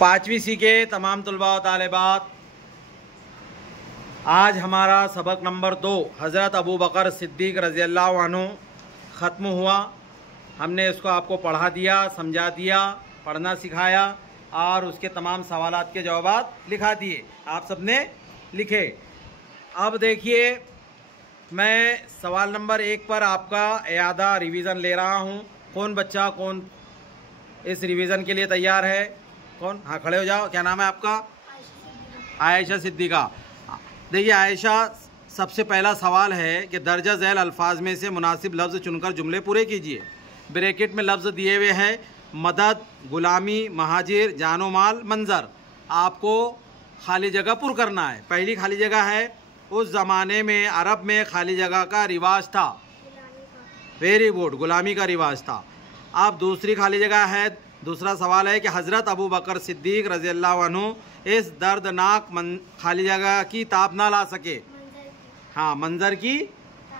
पाँचवीं सी के तमाम तलबा व तालिबात, आज हमारा सबक नंबर 2 हज़रत अबू बकर सिद्दीक़ रज़ी अल्लाह अन्हु ख़त्म हुआ। हमने इसको आपको पढ़ा दिया, समझा दिया, पढ़ना सिखाया और उसके तमाम सवालात के जवाब लिखा दिए। आप सबने लिखे। अब देखिए, मैं सवाल नंबर 1 पर आपका इयादा रिवीज़न ले रहा हूँ। कौन बच्चा कौन इस रिवीज़न के लिए तैयार है? कौन? हाँ, खड़े हो जाओ। क्या नाम है आपका? आयशा सिद्दीक़ा। देखिए आयशा, सबसे पहला सवाल है कि दर्जा झैल अल्फाज में से मुनासिब लफ्ज़ चुनकर जुमले पूरे कीजिए। ब्रैकेट में लफ्ज़ दिए हुए हैं मदद, गुलामी, महाजिर, जानो माल, मंजर। आपको खाली जगह पुर करना है। पहली खाली जगह है, उस ज़माने में अरब में खाली जगह का रिवाज था। वेरी गुड, गुलामी का रिवाज था। अब दूसरी खाली जगह है, दूसरा सवाल है कि हज़रत अबू बकर सिद्दीक़ रज़ी अल्लाह अन्हु इस दर्दनाक खाली जगह की ताब ना ला सके। हाँ, मंजर की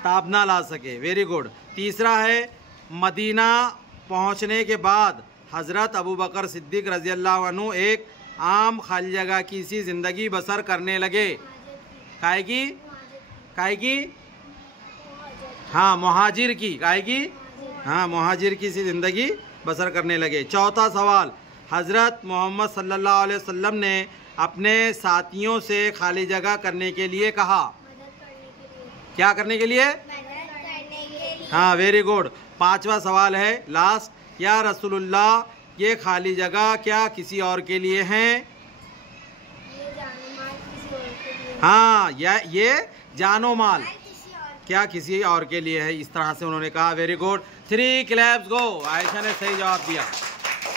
ताब ना ला सके। Very good. तीसरा है, मदीना पहुँचने के बाद हज़रत अबू बकर सिद्दीक़ रज़ी अल्लाह अन्हु एक आम खाली जगह की सी ज़िंदगी बसर करने लगे। काहे की? काहे की? हाँ, मुहाजिर की। काहे की? हाँ, मुहाजिर की सी ज़िंदगी बसर करने लगे। चौथा सवाल, हज़रत मोहम्मद सल्लल्लाहु अलैहि वसल्लम ने अपने साथियों से खाली जगह करने के लिए कहा। क्या करने के लिए? हाँ, वेरी गुड। पांचवा सवाल है, लास्ट, या रसूलुल्लाह, ये खाली जगह क्या किसी और के लिए हैं? हाँ, ये जानो माल क्या किसी और के लिए है? इस तरह से उन्होंने कहा। Very good. 3 क्लैप्स गो। आयशा ने सही जवाब दिया।